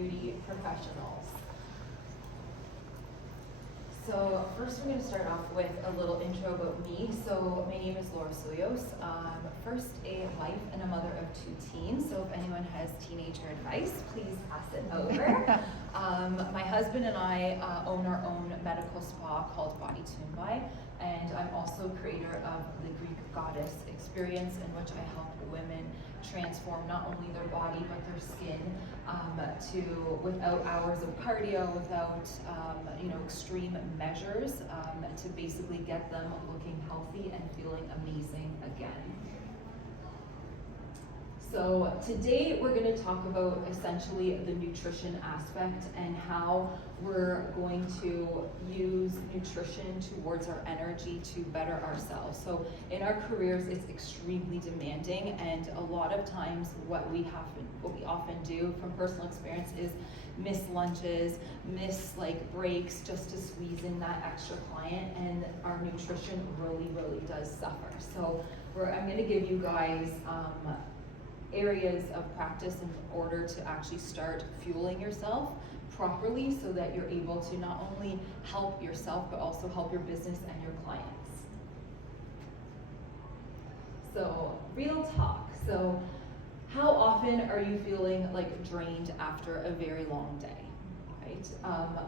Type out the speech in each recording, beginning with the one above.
beauty professionals. So first we're going to start off with a little intro about me. So my name is Laura Soulios. First a wife and a mother of 2 teens. So if anyone has teenager advice, please pass it over. My husband and I own our own medical spa called Body Tuned By, and I'm also creator of the Greek Goddess experience, in which I help women transform not only their body but their skin without hours of cardio, without extreme measures, to basically get them looking healthy and feeling amazing again. So today we're going to talk about essentially the nutrition aspect and how we're going to use nutrition towards our energy to better ourselves. So in our careers, it's extremely demanding, and a lot of times what we often do from personal experience is miss lunches, miss breaks just to squeeze in that extra client, and our nutrition really does suffer. So I'm going to give you guys areas of practice in order to actually start fueling yourself properly, so that you're able to not only help yourself but also help your business and your clients. So real talk. So how often are you feeling drained after a very long day? Right?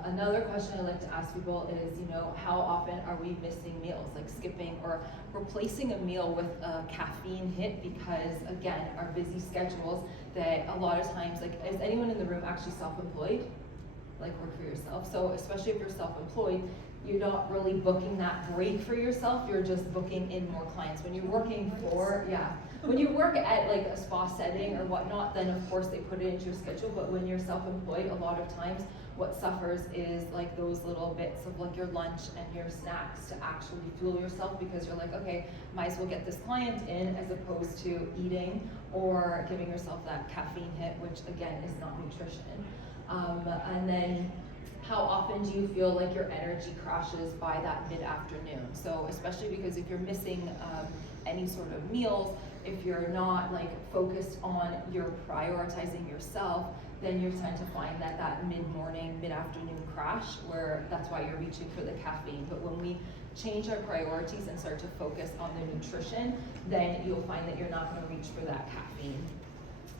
Another question I like to ask people is, how often are we missing meals, skipping or replacing a meal with a caffeine hit, because again, our busy schedules, that a lot of times, is anyone in the room actually self-employed? Work for yourself. So especially if you're self-employed, you're not really booking that break for yourself, you're just booking in more clients. When you're working when you work at a spa setting or whatnot, then of course they put it into your schedule. But when you're self-employed, a lot of times what suffers is those little bits of your lunch and your snacks to actually fuel yourself, because you're okay, might as well get this client in, as opposed to eating or giving yourself that caffeine hit, which again is not nutrition. And then how often do you feel your energy crashes by that mid-afternoon? So especially because if you're missing any sort of meals, if you're not focused on your prioritizing yourself, then you tend to find that mid-morning, mid-afternoon crash, where that's why you're reaching for the caffeine. But when we change our priorities and start to focus on the nutrition, then you'll find that you're not going to reach for that caffeine.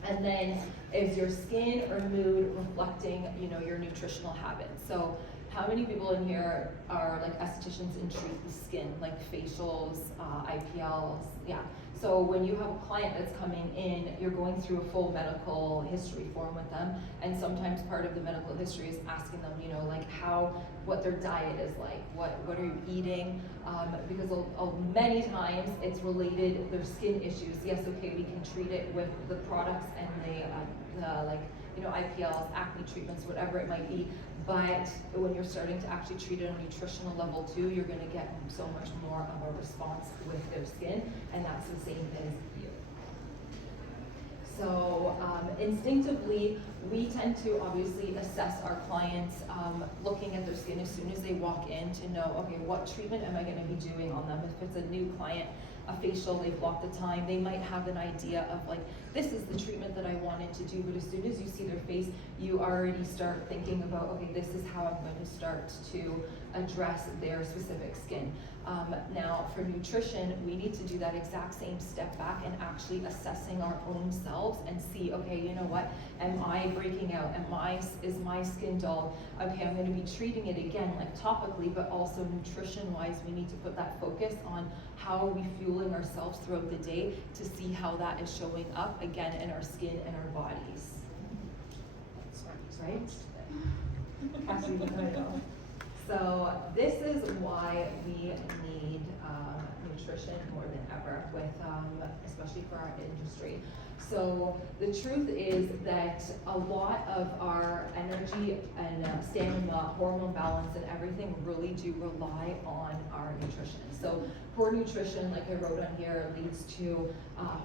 And then is your skin or mood reflecting, your nutritional habits? So how many people in here are estheticians and treat the skin, facials, IPLs? Yeah. So when you have a client that's coming in, you're going through a full medical history form with them, and sometimes part of the medical history is asking them, what their diet is what are you eating, because many times it's related, their skin issues. Yes, okay, we can treat it with the products and the IPLs, acne treatments, whatever it might be. But when you're starting to actually treat it on a nutritional level too, you're going to get so much more of a response with their skin, and that's the same as you. So instinctively, we tend to obviously assess our clients looking at their skin as soon as they walk in, to know, okay, what treatment am I going to be doing on them? If it's a new client, a facial, they've blocked the time, they might have an idea of this is the treatment that I wanted to do, but as soon as you see their face, you already start thinking about, okay, this is how I'm going to start to address their specific skin. Now for nutrition, we need to do that exact same step back and actually assessing our own selves and see, okay, you know what, am I breaking out? Is my skin dull? Okay, I'm going to be treating it again, topically, but also nutrition-wise, we need to put that focus on how are we fueling ourselves throughout the day to see how that is showing up again in our skin and our bodies. Right? So this is why we need nutrition more than ever, especially for our industry. So the truth is that a lot of our energy and stamina, hormone balance, and everything really do rely on our nutrition. So poor nutrition, like I wrote on here, leads to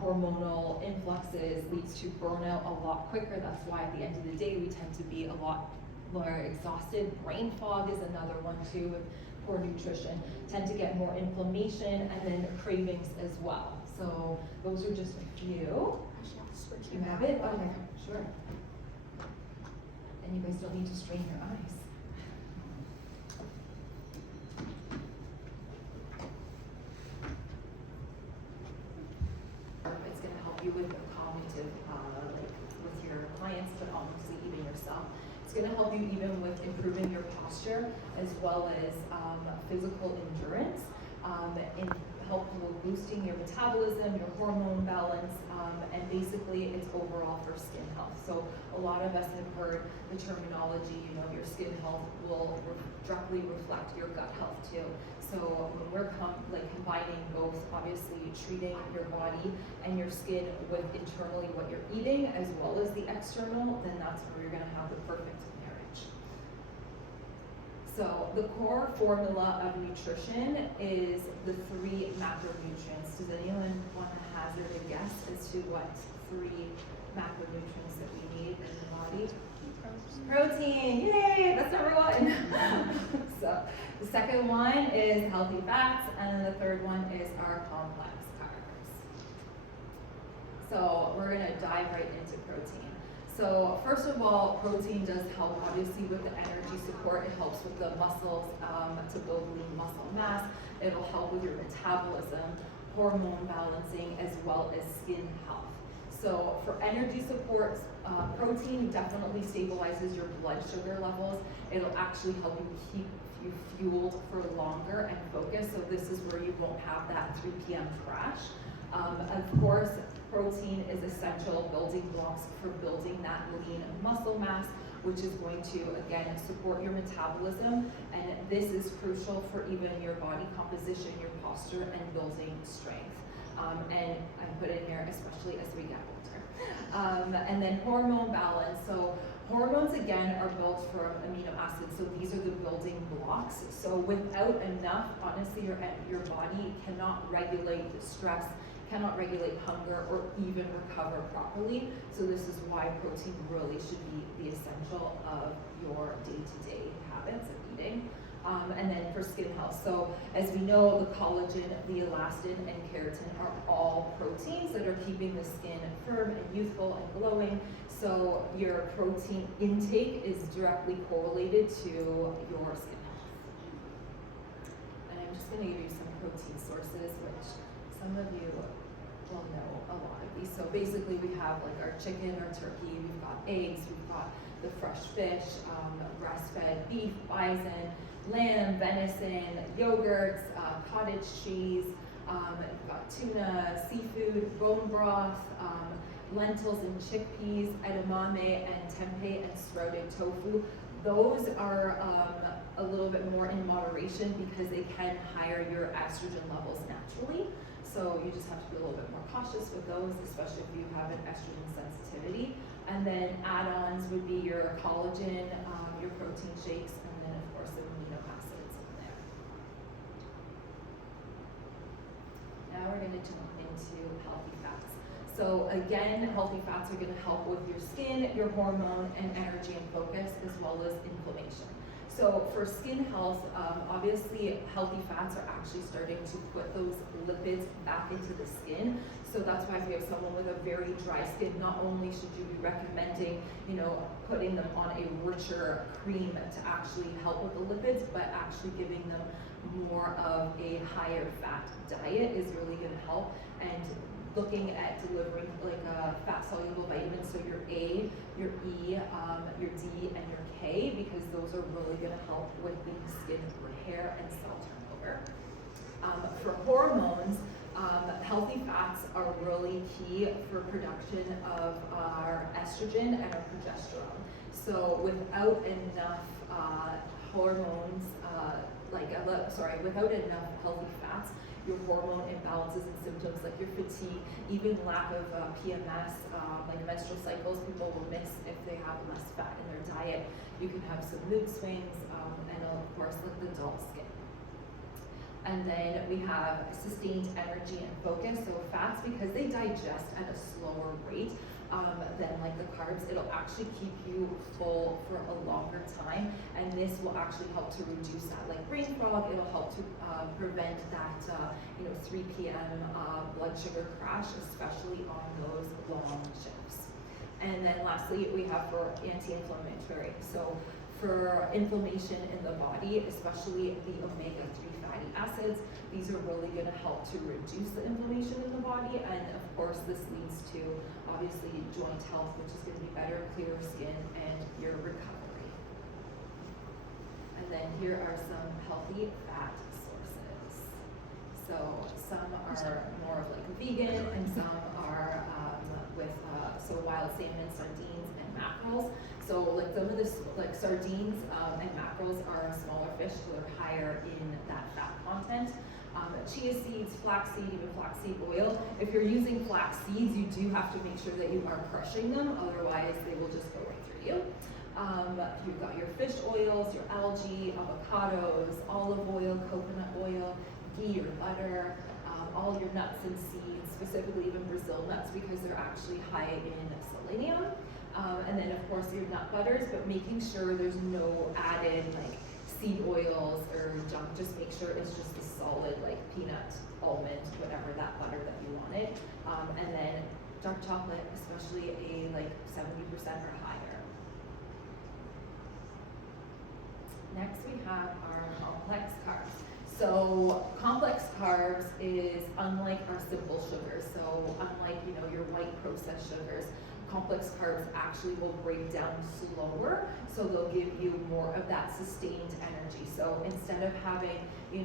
hormonal influxes, leads to burnout a lot quicker. That's why at the end of the day, we tend to be a lot more exhausted. Brain fog is another one too with poor nutrition. Tend to get more inflammation and then cravings as well. So those are just a few. You have it? Okay, sure. guys don't need to strain your eyes. It's going to help you with cognitive, like with your clients, but obviously even yourself. It's going to help you even with improving your posture as well as physical endurance, and help with boosting your metabolism, your hormone balance, and basically it's overall for skin health. So a lot of us have heard the terminology, you know, your skin health will directly reflect your gut health too. So when we're combining both, obviously treating your body and your skin with internally what you're eating as well as the external, then that's where you're gonna have the perfect marriage. So the core formula of nutrition is the 3 macronutrients. Does anyone want to hazard a guess as to what 3 macronutrients that we need in the body? Protein, yay, that's number 1. So the second one is healthy fats, and then the third one is our complex carbs. So we're gonna dive right into protein. So first of all, protein does help obviously with the energy support. It helps with the muscles to build lean muscle mass. It'll help with your metabolism, hormone balancing, as well as skin health. So for energy support, protein definitely stabilizes your blood sugar levels. It'll actually help you keep you fueled for longer and focused. So this is where you won't have that 3 p.m. crash. Of course, protein is essential building blocks for building that lean muscle mass, which is going to, again, support your metabolism. And this is crucial for even your body composition, your posture, and building strength. And I put in here, especially as we get older. And then hormone balance. So hormones, again, are built from amino acids. So these are the building blocks. So without enough, honestly, your body cannot regulate the stress, cannot regulate hunger, or even recover properly. So this is why protein really should be the essential of your day-to-day habits of eating. And then for skin health, so as we know, the collagen, the elastin, and keratin are all proteins that are keeping the skin firm and youthful and glowing. So your protein intake is directly correlated to your skin health. And I'm just going to give you some protein sources, which some of you will know a lot of these. So basically we have like our chicken, our turkey, we've got eggs, we've got the fresh fish, grass-fed beef, bison, lamb, venison, yogurts, cottage cheese, we've got tuna, seafood, bone broth, lentils and chickpeas, edamame and tempeh, and sprouted tofu. Those are a little bit more in moderation because they can higher your estrogen levels naturally. So you just have to be a little bit more cautious with those, especially if you have an estrogen sensitivity. And then add-ons would be your collagen, your protein shakes, and then of course the amino acids in there. Now we're going to jump into healthy fats. So again, healthy fats are going to help with your skin, your hormone, and energy and focus, as well as inflammation. So for skin health, obviously healthy fats are actually starting to put those lipids back into the skin. So that's why if you have someone with a very dry skin, not only should you be recommending, putting them on a richer cream to actually help with the lipids, but actually giving them more of a higher fat diet is really going to help. And looking at delivering like fat soluble vitamins, so your A, your E, your D, and your K, because those are really going to help with the skin repair and cell turnover. For hormones, healthy fats are really key for production of our estrogen and our progesterone. So without enough hormones, without enough healthy fats, your hormone imbalances and symptoms like your fatigue, even lack of PMS, like menstrual cycles, people will miss if they have less fat in their diet. You can have some mood swings, and of course, like the dull skin. And then we have sustained energy and focus. So fats, because they digest at a slower rate than like the carbs, it'll actually keep you full for a longer time. And this will actually help to reduce that like brain fog. It'll help to prevent that 3 p.m. blood sugar crash, especially on those long shifts. And then lastly, we have for anti-inflammatory. So for inflammation in the body, especially the omega-3 fatty acids, these are really going to help to reduce the inflammation in the body. And of course, this leads to obviously joint health, which is going to be better, clearer skin, and your recovery. And then here are some healthy fat sources. So some are more of like vegan, and some are with wild salmon, sardines, and mackerels. So like some of this, like sardines and mackerels are smaller fish, so they're higher in that fat content. Chia seeds, flaxseed, even flaxseed oil. If you're using flax seeds, you do have to make sure that you are crushing them, otherwise they will just go right through you. You've got your fish oils, your algae, avocados, olive oil, coconut oil, ghee or butter, all your nuts and seeds, specifically even Brazil nuts, because they're actually high in selenium. And then of course your nut butters, but making sure there's no added like seed oils or junk. Just make sure it's just a solid like peanut, almond, whatever that butter that you wanted. And then dark chocolate, especially a like 70% or higher. Next we have our complex carbs. So complex carbs is unlike our simple sugars. So unlike your white processed sugars, complex carbs actually will break down slower, so they'll give you more of that sustained energy. So instead of having I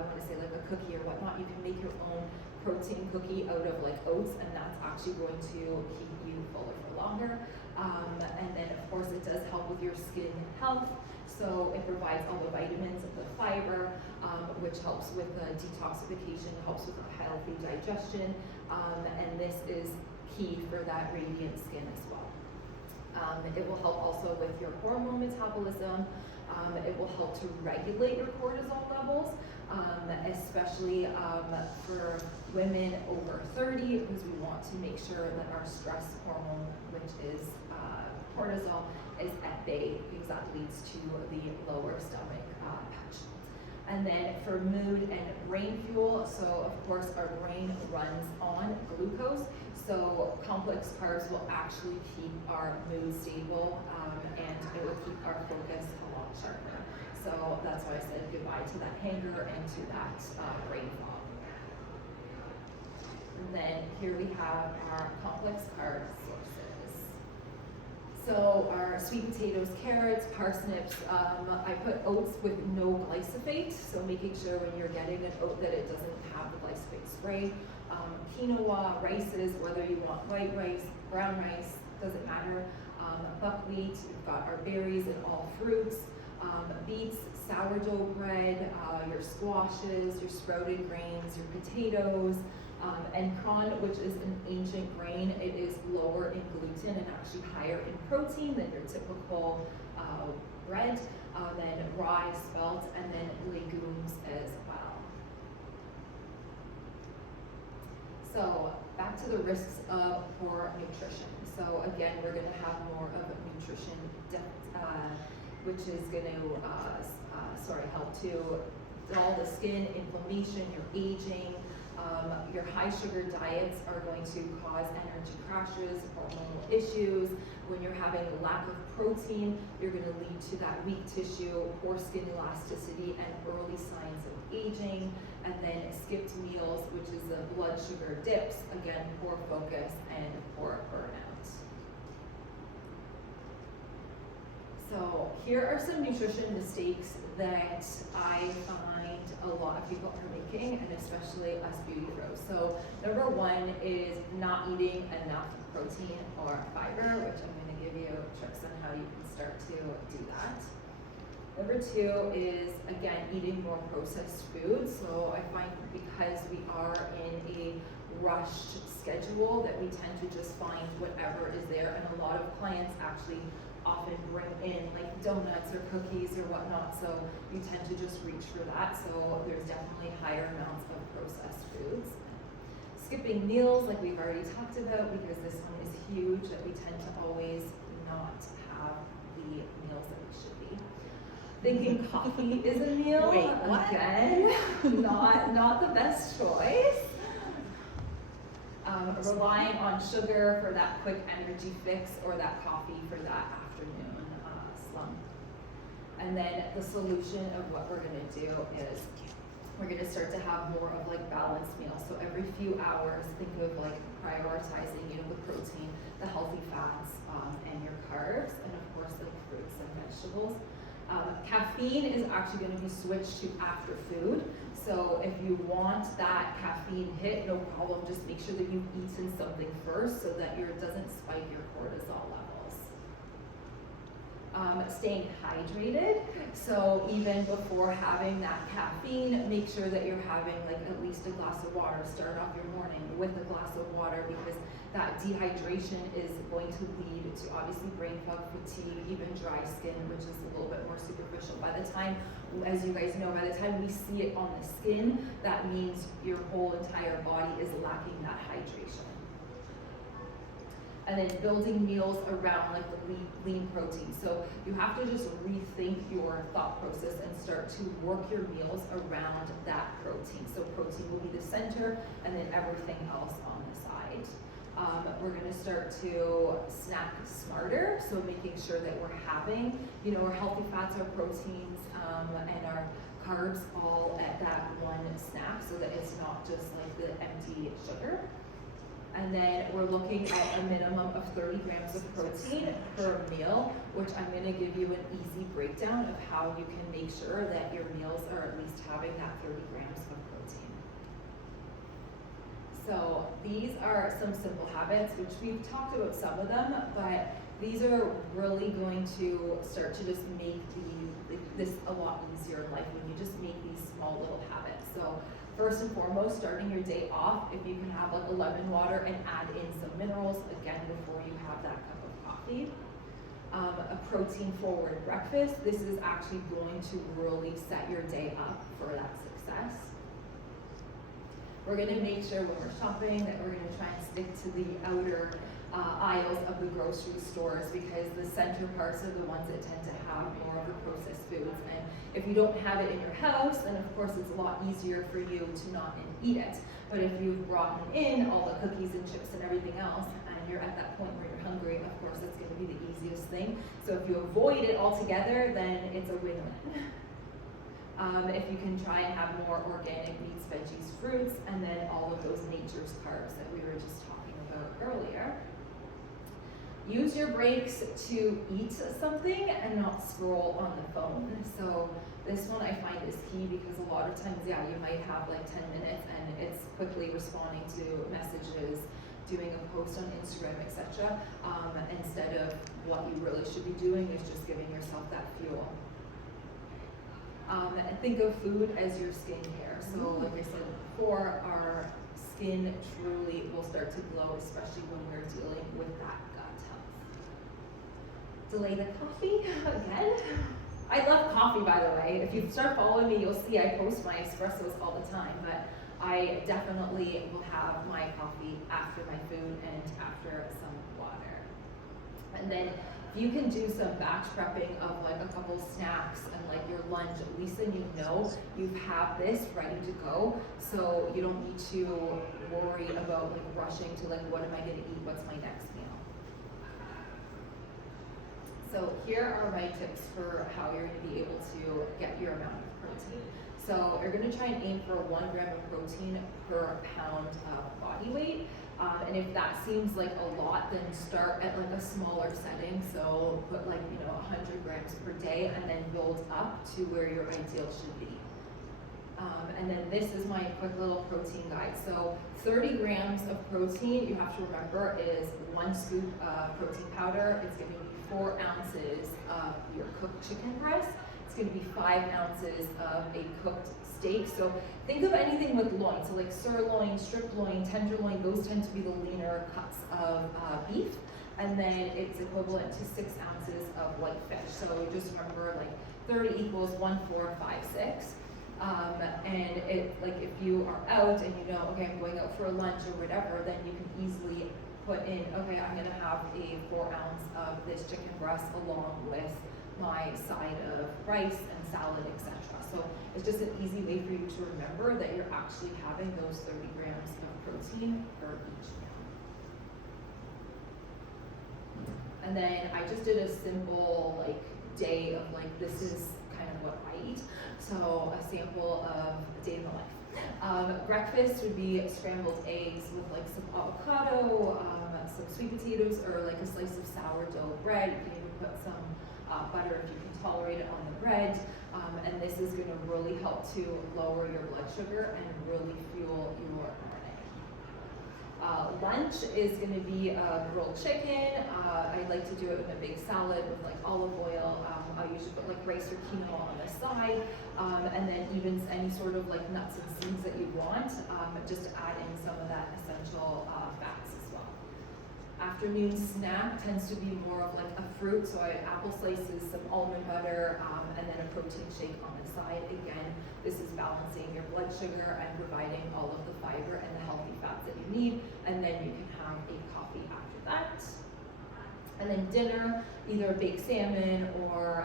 want to say like a cookie or whatnot, you can make your own protein cookie out of like oats, and that's actually going to keep you fuller for longer. And then of course it does help with your skin health. So it provides all the vitamins and the fiber, which helps with the detoxification, helps with a healthy digestion, and this is key for that radiant skin as well. It will help also with your hormone metabolism. It will help to regulate your cortisol levels, especially for women over 30, because we want to make sure that our stress hormone, which is cortisol, is at bay, because that leads to the lower stomach patch. And then for mood and brain fuel, so of course our brain runs on glucose, so complex carbs will actually keep our mood stable, and it will keep our focus a lot sharper. So that's why I said goodbye to that hangover and to that brain fog. And then here we have our complex carb sources. So our sweet potatoes, carrots, parsnips, I put oats with no glyphosate, so making sure when you're getting an oat that it doesn't have the glyphosate spray. Quinoa, rices, whether you want white rice, brown rice, doesn't matter. Buckwheat, we've got our berries and all fruits, beets, sourdough bread, your squashes, your sprouted grains, your potatoes, and corn, which is an ancient grain. It is lower in gluten and actually higher in protein than your typical bread. Then rye, spelt, and then legumes as well. So back to the risks of poor nutrition. So again, we're going to have more of a nutrition which is going to help to dull the skin, inflammation, your aging. Your high sugar diets are going to cause energy crashes, hormonal issues. When you're having a lack of protein, you're going to lead to that weak tissue, poor skin elasticity, and early signs of aging. And then skipped meals, which is the blood sugar dips, again, poor focus and poor burnout. So here are some nutrition mistakes that I find a lot of people are making, and especially us beauty pros. So number one is not eating enough protein or fiber, which I'm going to give you tricks on how you can start to do that. Number two is, again, eating more processed foods. So I find because we are in a rushed schedule that we tend to just find whatever is there, and a lot of clients actually often bring in like donuts or cookies or whatnot, so you tend to just reach for that. So there's definitely higher amounts of processed foods. Skipping meals, like we've already talked about, because this one is huge, that we tend to always not have the meals that we should be. Thinking coffee is a meal. Wait, what? Again, not the best choice. relying on sugar for that quick energy fix or that coffee for that afternoon slump. And then the solution of what we're gonna do is we're gonna start to have more of like balanced meals. So every few hours, think of like prioritizing, the protein, the healthy fats, and your carbs, and of course like fruits and vegetables. Caffeine is actually gonna be switched to after food. So if you want that caffeine hit, no problem, just make sure that you've eaten something first so that it doesn't spike your cortisol levels. Staying hydrated, so even before having that caffeine, make sure that you're having like at least a glass of water. Start off your morning with a glass of water, because that dehydration is going to lead to obviously brain fog, fatigue, even dry skin, which is a little bit more superficial. By the time, as you guys know, by the time we see it on the skin, that means your whole entire body is lacking that hydration. And then building meals around like the lean protein. So you have to just rethink your thought process and start to work your meals around that protein. So protein will be the center, and then everything else on the side. We're gonna start to snack smarter, so making sure that we're having, our healthy fats, our proteins, and our carbs all at that one snack, so that it's not just like the empty sugar. And then we're looking at a minimum of 30 grams of protein per meal, which I'm gonna give you an easy breakdown of how you can make sure that your meals are at least having that 30 grams of protein. So these are some simple habits, which we've talked about some of them, but these are really going to start to just make this a lot easier in life when you just make these small little habits. So first and foremost, starting your day off, if you can have like a lemon water and add in some minerals, again, before you have that cup of coffee. A protein forward breakfast. This is actually going to really set your day up for that success. We're gonna make sure when we're shopping that we're gonna try and stick to the outer aisles of the grocery stores, because the center parts are the ones that tend to have more of the processed foods. And if you don't have it in your house, then of course it's a lot easier for you to not eat it. But if you've brought in all the cookies and chips and everything else, and you're at that point where you're hungry, of course that's gonna be the easiest thing. So if you avoid it altogether, then it's a win-win. If you can try and have more organic meats, veggies, fruits, and then all of those nature's carbs that we were just talking about earlier. Use your breaks to eat something and not scroll on the phone. So this one I find is key, because a lot of times, you might have like 10 minutes and it's quickly responding to messages, doing a post on Instagram, etc. Instead of what you really should be doing is just giving yourself that fuel. And think of food as your skincare. So like I said before, our skin truly will start to glow, especially when we're dealing with that gut health. Delay the coffee again. I love coffee, by the way. If you start following me, you'll see I post my espressos all the time, but I definitely will have my coffee after my food and after some water. And then you can do some batch prepping of like a couple snacks and like your lunch, at least then you have this ready to go, so you don't need to worry about like rushing to like, what am I gonna eat, what's my next meal. So here are my tips for how you're gonna be able to get your amount of protein. So you're gonna try and aim for 1 gram of protein per pound of body weight. And if that seems like a lot, then start at like a smaller setting. So put like, 100 grams per day, and then build up to where your ideal should be. And then this is my quick little protein guide. So 30 grams of protein, you have to remember, is 1 scoop of protein powder. It's gonna be 4 ounces of your cooked chicken breast. It's gonna be 5 ounces of a cooked steak. So think of anything with loin. So like sirloin, strip loin, tenderloin, those tend to be the leaner cuts of beef. And then it's equivalent to 6 ounces of white fish. So just remember, like 30 equals 1, 4, 5, 6. And like if you are out and okay, I'm going out for a lunch or whatever, then you can easily put in, okay, I'm gonna have a 4 ounce of this chicken breast along with my side of rice and salad, etc. So it's just an easy way for you to remember that you're actually having those 30 grams of protein per each meal. And then I just did a simple like day of like, this is kind of what I eat. So a sample of a day in the life. Breakfast would be scrambled eggs with like some avocado, some sweet potatoes, or like a slice of sourdough bread. You can even put some butter if you can tolerate it on the bread. And this is going to really help to lower your blood sugar and really fuel your morning. Lunch is going to be grilled chicken. I like to do it in a big salad with like olive oil. I usually put like rice or quinoa on the side, and then even any sort of like nuts and seeds that you want, just to add in some of that essential fats as well. Afternoon snack tends to be more of like a fruit, so I have apple slices, some almond butter, and then a protein shake on the side. Again, this is balancing your blood sugar and providing all of the fiber and the healthy fats that you need, and then you can have a coffee after that. And then dinner, either baked salmon or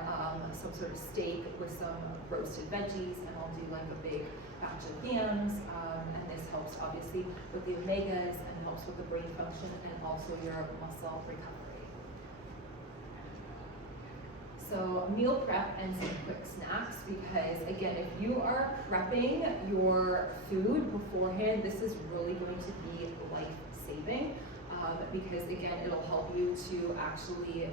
some sort of steak with some roasted veggies, and I'll do like a big batch of yams, and this helps obviously with the omegas and helps with the brain function and also your muscle recovery. So meal prep and some quick snacks, because again, if you are prepping your food beforehand, this is really going to be life-saving, because again, it'll help you to actually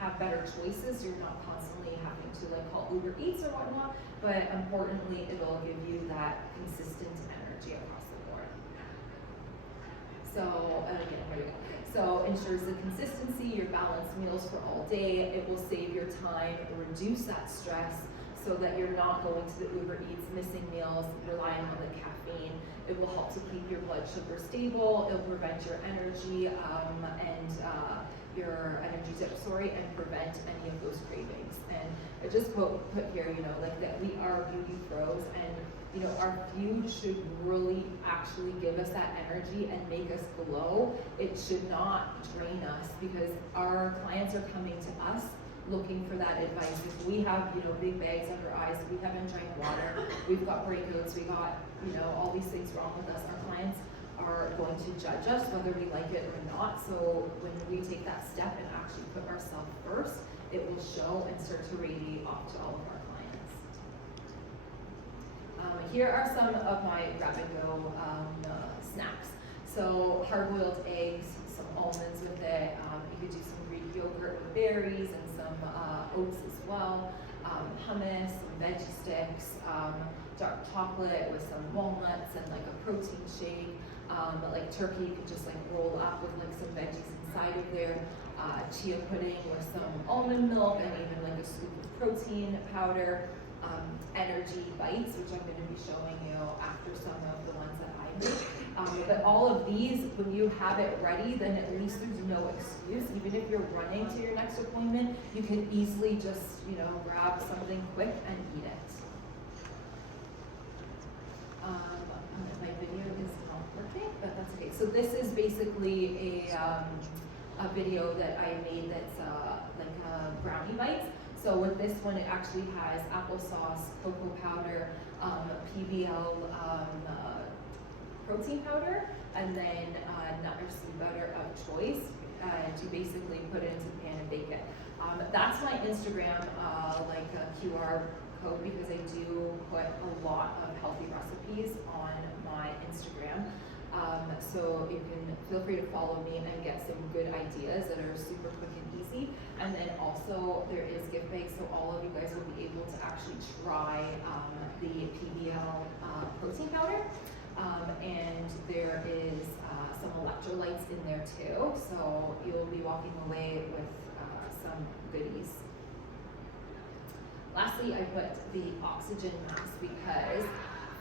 have better choices. You're not constantly having to like call Uber Eats or whatnot, but importantly, it'll give you that consistent energy across the board. So again, here we go. So ensures the consistency, your balanced meals for all day. It will save your time, reduce that stress, so that you're not going to the Uber Eats, missing meals, relying on the caffeine. It will help to keep your blood sugar stable. It'll prevent your energy your energy dip, and prevent any of those cravings. And I just put here, like that we are beauty pros, and our food should really actually give us that energy and make us glow. It should not drain us, because our clients are coming to us looking for that advice. If we have, big bags under our eyes, we haven't drank water, we've got breakouts, we got, all these things wrong with us, our clients are going to judge us whether we like it or not. So when we take that step and actually put ourselves first, it will show and start to radiate off to all of our clients. Here are some of my grab-and-go snacks. So hard-boiled eggs, some almonds with it. You could do some Greek yogurt with berries and some oats as well. Hummus, some veggie sticks, dark chocolate with some walnuts and like a protein shake. Like turkey, you could just like roll up with like some veggies inside of there. Chia pudding with some almond milk and even like a scoop of protein powder. Energy bites, which I'm going to be showing you after some of the ones that I make. But all of these, when you have it ready, then at least there's no excuse. Even if you're running to your next appointment, you can easily just, grab something quick and eat it. My video is not working, but that's okay. So this is basically a video that I made that's like brownie bites. So with this one, it actually has applesauce, cocoa powder, PBL protein powder, and then nut or seed butter of choice to basically put it into the pan and bake it. That's my Instagram QR code, because I do put a lot of healthy recipes on my Instagram. So you can feel free to follow me and get some good ideas that are super quick and easy. And then also there is gift bags, so all of you guys will be able to actually try the PBL protein powder. And there is some electrolytes in there too. So you'll be walking away with some goodies. Lastly, I put the oxygen mask, because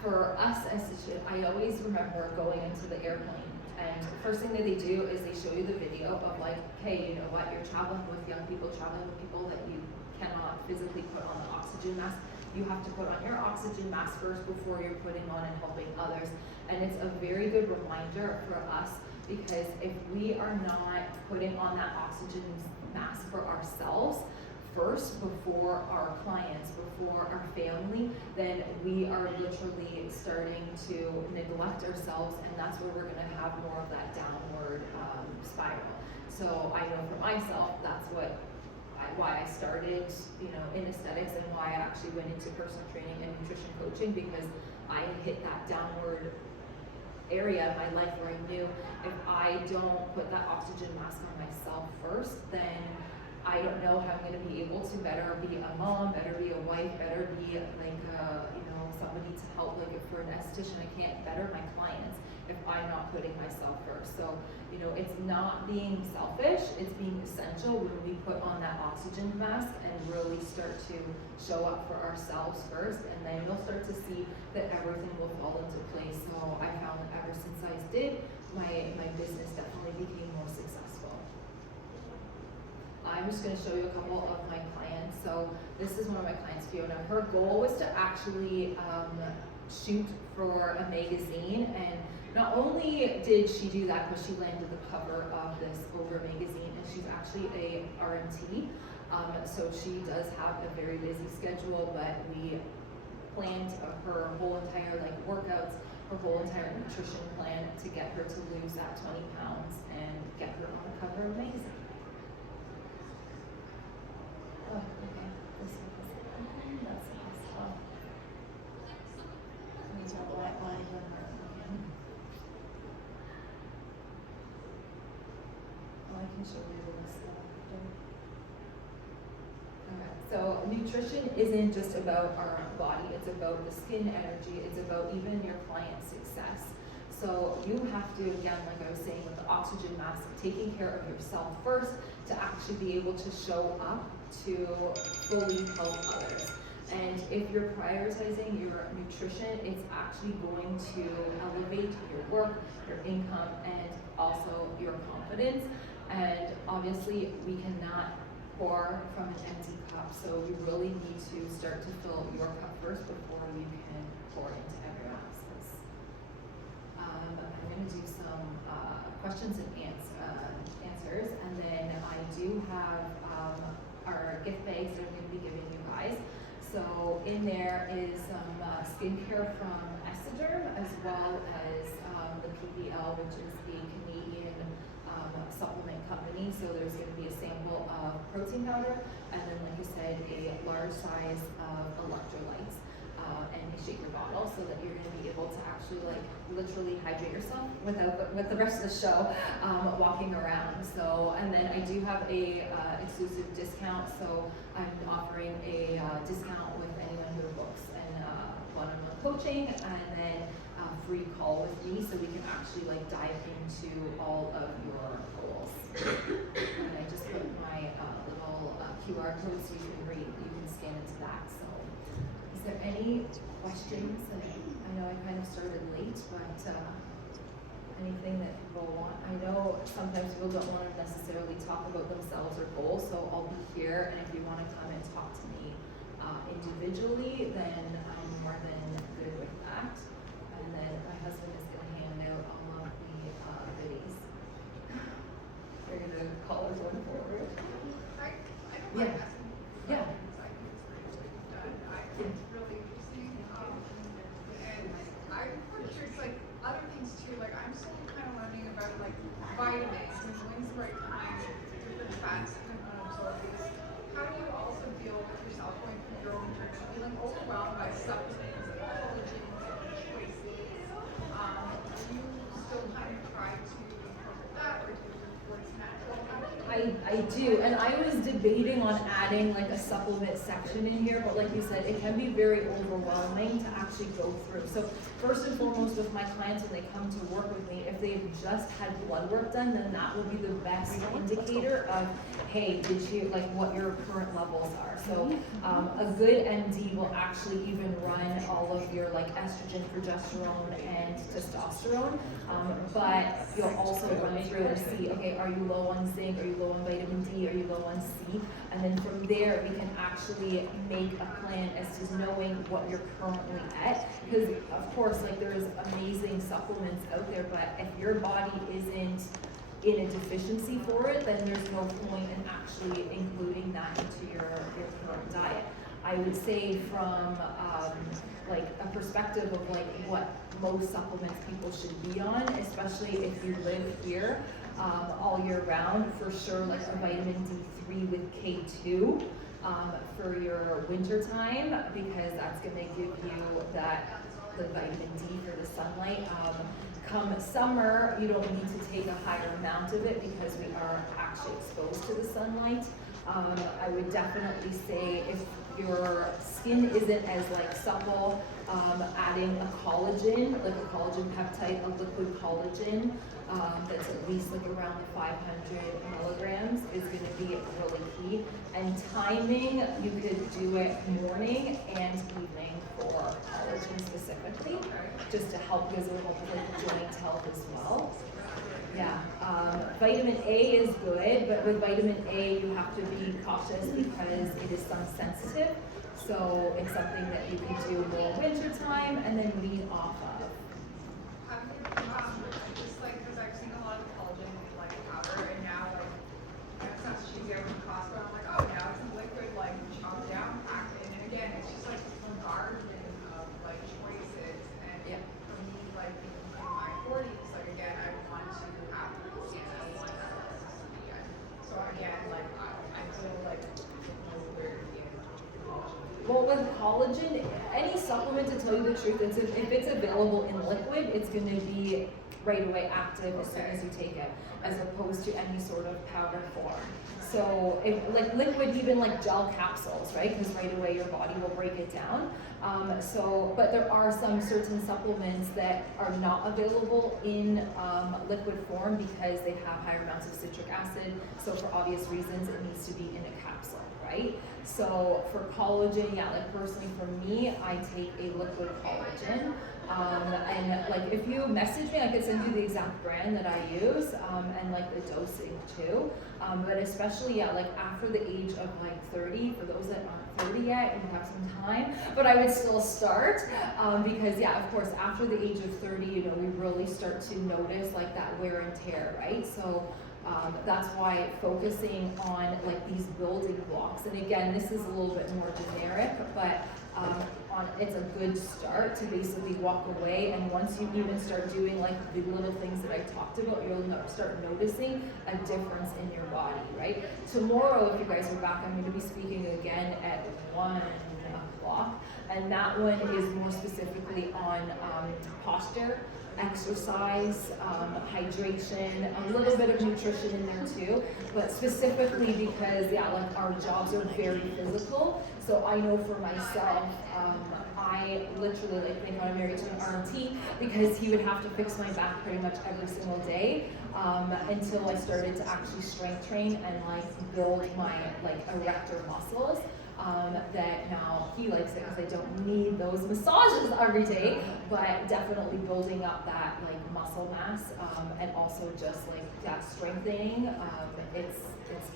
for us estheticians, I always remember going into the airplane, and the first thing that they do is they show you the video of like, hey, you know what, you're traveling with young people, traveling with people that you cannot physically put on the oxygen mask. You have to put on your oxygen mask first before you're putting on and helping others. And it's a very good reminder for us, because if we are not putting on that oxygen mask for ourselves first, first before our clients, before our family, then we are literally starting to neglect ourselves, and that's where we're gonna have more of that downward spiral. So I know for myself, that's why I started, in aesthetics, and why I actually went into personal training and nutrition coaching, because I hit that downward area in my life where I knew if I don't put that oxygen mask on myself first, then I don't know how I'm going to be able to better be a mom, better be a wife, better be like somebody to help. Like, if for an esthetician, I can't better my clients if I'm not putting myself first. So it's not being selfish, it's being essential when we put on that oxygen mask and really start to show up for ourselves first, and then you'll start to see that everything will fall into place. So I found that ever since I did, my business definitely became more successful. I'm just going to show you a couple of my clients. So this is one of my clients, Fiona. Her goal was to actually shoot for a magazine, and not only did she do that, but she landed the cover of this Over magazine, and she's actually a RMT. So she does have a very busy schedule, but we planned her whole entire workouts, her whole entire nutrition plan to get her to lose that 20 pounds and get her on the cover of a magazine. Oh, okay. This one. That's nice. Oh. These are black lines on her. Oh, I can show you this stuff. Okay. So nutrition isn't just about our body, it's about the skin energy, it's about even your client's success. So you have to, again, like I was saying with the oxygen mask, taking care of yourself first to actually be able to show up to fully help others. And if you're prioritizing your nutrition, it's actually going to elevate your work, your income, and also your confidence. And obviously we cannot pour from an empty cup, so you really need to start to fill your cup first before you can pour into everyone else's. I'm going to do some questions and answers, and then I do have our gift bags that I'm going to be giving you guys. So in there is some skincare from Estheticians, as well as the PBL, which is the Canadian supplement company. So there's going to be a sample of protein powder, and then, like I said, a large size of electrolytes, and a shaker bottle, so that you're going to be able to actually literally hydrate yourself with the rest of the show walking around. So, and then I do have a exclusive discount, so I'm offering a discount with anyone who books an one-on-one coaching, and then free call with me, so we can actually dive into all of your goals. And I just put my little QR code so you can scan into that. So is there any questions? And I know I kind of started late, but anything that people want. I know sometimes people don't want to necessarily talk about themselves or goals, so I'll be here, and if you want to come and talk to me individually, then I'm more than good with that. And then my husband is going to hand out all of the goodies. You're going to call us one forward. I don't Yeah. like asking for Yeah. because I think it's really done. I think it's really interesting. And I'm pretty sure it's other things too. I'm still kind of learning about vitamins and when's the right time, different fats and unabsorbed. How do you also deal with yourself going through your own journey, feeling overwhelmed by supplements, collagen choices? Do you still kind of try to incorporate that, or do you look towards natural? I do, and I was debating on adding a supplement section in here, but like you said, it can be very overwhelming to actually go through. So first and foremost, with my clients, when they come to work with me, if they've just had blood work done, then that will be the best indicator of, hey, did you what your current levels are. So a good MD will actually even run all of your estrogen, progesterone, and testosterone, but you'll also run through and see, okay, are you low on zinc, are you low on vitamin D, are you low on C, and then from there we can actually make a plan as to knowing what you're currently at, because of course there's amazing supplements out there, but if your body isn't in a deficiency for it, then there's no point in actually including that into your current diet. I would say from like a perspective of like what most supplements people should be on, especially if you live here all year round, for sure like a vitamin D3 with K2 for your winter time, because that's going to give you the vitamin D for the sunlight. Come summer, you don't need to take a higher amount of it because we are actually exposed to the sunlight. I would definitely say if your skin isn't as like supple, adding a collagen, like a collagen peptide, a liquid collagen, that's at least like around 500 milligrams is going to be really key. And timing, you could do it morning and evening for collagen specifically, just to help because it will help with joint health as well. Yeah, vitamin A is good, but with vitamin A you have to be cautious because it is sun sensitive. So it's something that you can do more winter time and then wean off of. Just like, because I've seen a lot of collagen like powder, and now like it's not cheesy over in Costco. I'm like, oh, now it's in liquid, like chopped down, packed in, and again, it's just like a garden of like choices. And for me, like in my 40s, like again, I want to have skin, I want to have elasticity. So again, like I feel like where Well, with collagen, any supplement, to tell you the truth, if it's available in liquid, it's going to be right away active as soon as you take it, as opposed to any sort of powder form. So, if, like liquid, even like gel capsules, right? Because right away your body will break it down. But there are some certain supplements that are not available in liquid form because they have higher amounts of citric acid. So for obvious reasons, it needs to be in a capsule, right? So for collagen, yeah, like personally for me, I take a liquid collagen. And like if you message me, I could send you the exact brand that I use and like the dosing too. But especially, yeah, like after the age of like 30, for those that aren't 30 yet, you have some time, but I would still start because yeah, of course, after the age of 30, you know, we really start to notice like that wear and tear, right? So that's why focusing on like these building blocks, and again, this is a little bit more generic, but it's a good start to basically walk away. And once you even start doing like the little things that I talked about, you'll start noticing a difference in your body, right? Tomorrow, if you guys are back, I'm going to be speaking again at 1 o'clock, and that one is more specifically on posture, exercise, hydration, a little bit of nutrition in there too, but specifically because, yeah, like our jobs are very physical. So I know for myself, I literally like think I'm married to an RMT because he would have to fix my back pretty much every single day until I started to actually strength train and like build my like erector muscles. That now he likes it because I don't need those massages every day, but definitely building up that like muscle mass and also just like that strengthening, it's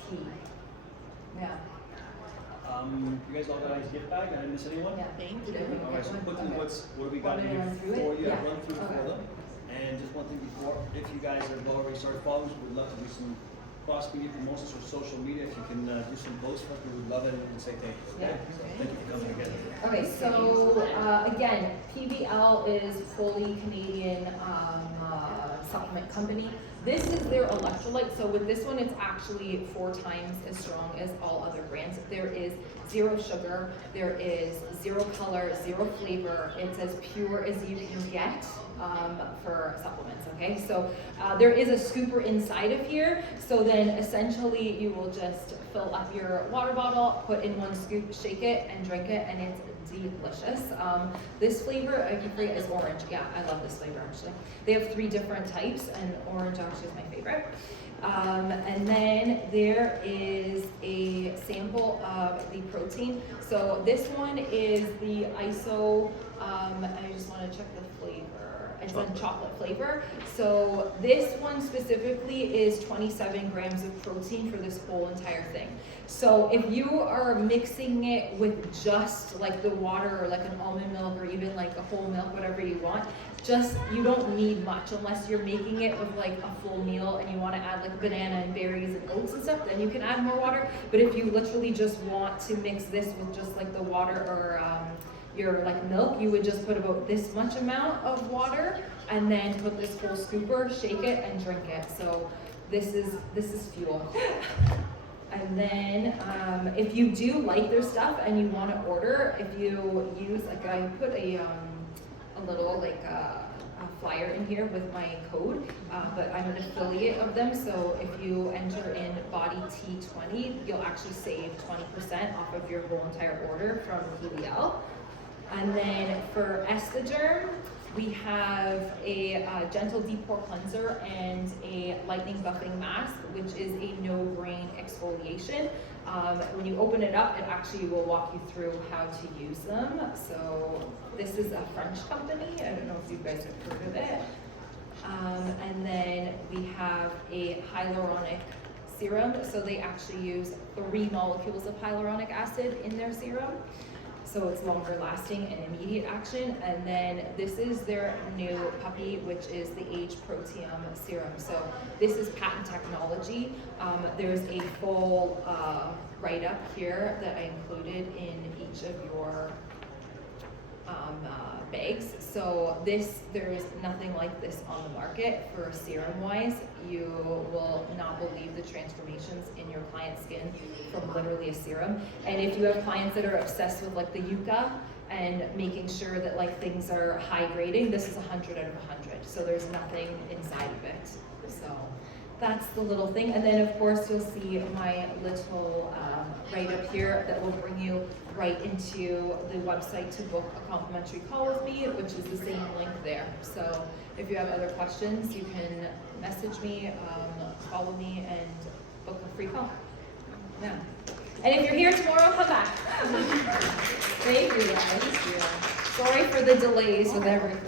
key. Yeah. You guys all got a gift bag? Did I miss anyone? Yeah, thank you. Okay, so quickly, what do we got Want me to here run through for it? you? Yeah. Run through it for them. And just one thing before, if you guys have already started following, we'd love to do some cross-media promotions or social media. If you can do some posts for us, we would love it and say thank you. Okay? Yeah. Thank you for coming again. Okay, so again, PBL is fully Canadian supplement company. This is their electrolyte. So with this one, it's actually 4 times as strong as all other brands. There is 0 sugar, there is 0 color, 0 flavor. It's as pure as you can get for supplements, okay? So there is a scooper inside of here. So then essentially you will just fill up your water bottle, put in 1 scoop, shake it and drink it, and it's delicious. This flavor, I can forget, is orange. Yeah, I love this flavor actually. They have 3 different types, and orange actually is my favorite. And then there is a sample of the protein. So this one is the ISO, I just want to check the flavor. It's a chocolate flavor. So this one specifically is 27 grams of protein for this whole entire thing. So if you are mixing it with just like the water or like an almond milk or even like a whole milk, whatever you want, just, you don't need much unless you're making it with like a full meal and you want to add like banana and berries and oats and stuff, then you can add more water. But if you literally just want to mix this with just like the water or your like milk, you would just put about this much amount of water and then put this whole scooper, shake it and drink it. So this is fuel. And then if you do like their stuff and you want to order, if you use, like I put a little like a flyer in here with my code, but I'm an affiliate of them, so if you enter in BODYT20, you'll actually save 20% off of your whole entire order from PBL. And then for Estegerm, we have a gentle deep pore cleanser and a lightning buffing mask, which is a no-grain exfoliation. When you open it up, it actually will walk you through how to use them. So this is a French company. I don't know if you guys have heard of it. And then we have a hyaluronic serum. So they actually use 3 molecules of hyaluronic acid in their serum. So it's longer lasting and immediate action. And then this is their new puppy, which is the Age Proteum Serum. So this is patent technology. There's a full write-up here that I included in each of your bags. So there is nothing like this on the market for serum-wise. You will not believe the transformations in your client's skin from literally a serum. And if you have clients that are obsessed with like the yucca and making sure that like things are high grading, this is 100 out of 100. So there's nothing inside of it. So that's the little thing. And then of course you'll see my little write-up here that will bring you right into the website to book a complimentary call with me, which is the same link there. So if you have other questions, you can message me, follow me, and book a free call. Yeah. And if you're here tomorrow, come back. Thank you guys. Sorry for the delays with everything.